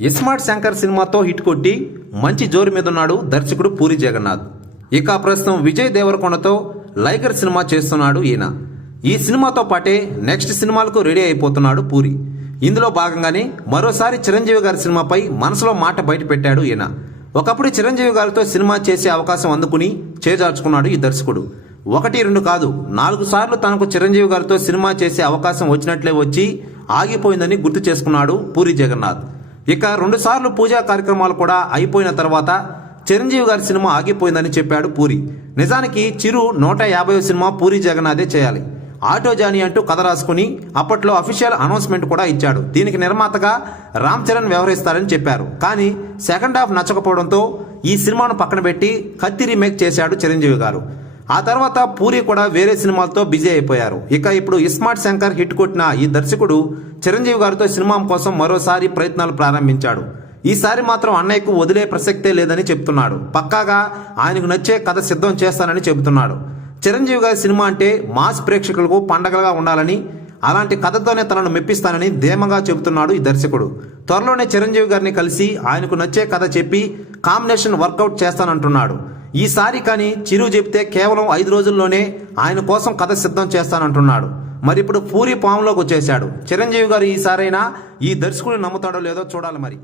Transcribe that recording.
ఇస్మార్ట్ శంకర్ సినిమాతో హిట్ కొట్టి మంచి జోరు మీద ఉన్నాడు దర్శకుడు పూరి జగన్నాథ్. ఇక ప్రస్తుతం విజయ్ దేవరకొండతో లైగర్ సినిమా చేస్తున్నాడు ఈయన. ఈ సినిమాతో పాటే నెక్స్ట్ సినిమాలకు రెడీ అయిపోతున్నాడు పూరి. ఇందులో భాగంగానే మరోసారి చిరంజీవి గారి సినిమాపై మనసులో మాట బయటపెట్టాడు ఈయన. ఒకప్పుడు చిరంజీవి గారితో సినిమా చేసే అవకాశం అందుకుని చేజార్చుకున్నాడు ఈ దర్శకుడు. ఒకటి రెండు కాదు నాలుగు సార్లు తనకు చిరంజీవి గారితో సినిమా చేసే అవకాశం వచ్చినట్లే వచ్చి ఆగిపోయిందని గుర్తు చేసుకున్నాడు పూరి జగన్నాథ్. ఇక రెండు సార్లు పూజా కార్యక్రమాలు కూడా అయిపోయిన తర్వాత చిరంజీవి గారి సినిమా ఆగిపోయిందని చెప్పాడు పూరి. నిజానికి చిరు నూట యాభై సినిమా పూరి జగన్నాథే చేయాలి. ఆటో జానీ అంటూ కథ రాసుకుని అప్పట్లో అఫీషియల్ అనౌన్స్మెంట్ కూడా ఇచ్చాడు. దీనికి నిర్మాతగా రామ్ చరణ్ వ్యవహరిస్తారని చెప్పారు. కానీ సెకండ్ హాఫ్ నచ్చకపోవడంతో ఈ సినిమాను పక్కన పెట్టి కత్తి రీమేక్ చేశాడు చిరంజీవి గారు. ఆ తర్వాత పూరి కూడా వేరే సినిమాలతో బిజీ అయిపోయారు. ఇక ఇప్పుడు ఇస్మార్ట్ శంకర్ హిట్ కొట్టిన ఈ దర్శకుడు చిరంజీవి గారితో సినిమా కోసం మరోసారి ప్రయత్నాలు ప్రారంభించాడు. ఈసారి మాత్రం అన్నయ్యకు వదిలే ప్రసక్తే లేదని చెప్తున్నాడు. పక్కాగా ఆయనకు నచ్చే కథ సిద్ధం చేస్తానని చెబుతున్నాడు. చిరంజీవి గారి సినిమా అంటే మాస్ ప్రేక్షకులకు పండగలుగా ఉండాలని అలాంటి కథతోనే తనను మెప్పిస్తానని ధీమగా చెబుతున్నాడు ఈ దర్శకుడు. త్వరలోనే చిరంజీవి గారిని కలిసి ఆయనకు నచ్చే కథ చెప్పి కాంబినేషన్ వర్కౌట్ చేస్తానంటున్నాడు. ఈసారి కానీ చిరు చెప్తే కేవలం ఐదు రోజుల్లోనే ఆయన కోసం కథ సిద్ధం చేస్తానంటున్నాడు. మరి ఇప్పుడు పూరి పాములోకి వచ్చేశాడు. చిరంజీవి గారు ఈసారైనా ఈ దర్శకుడు నమ్ముతాడో లేదో చూడాలి మరి.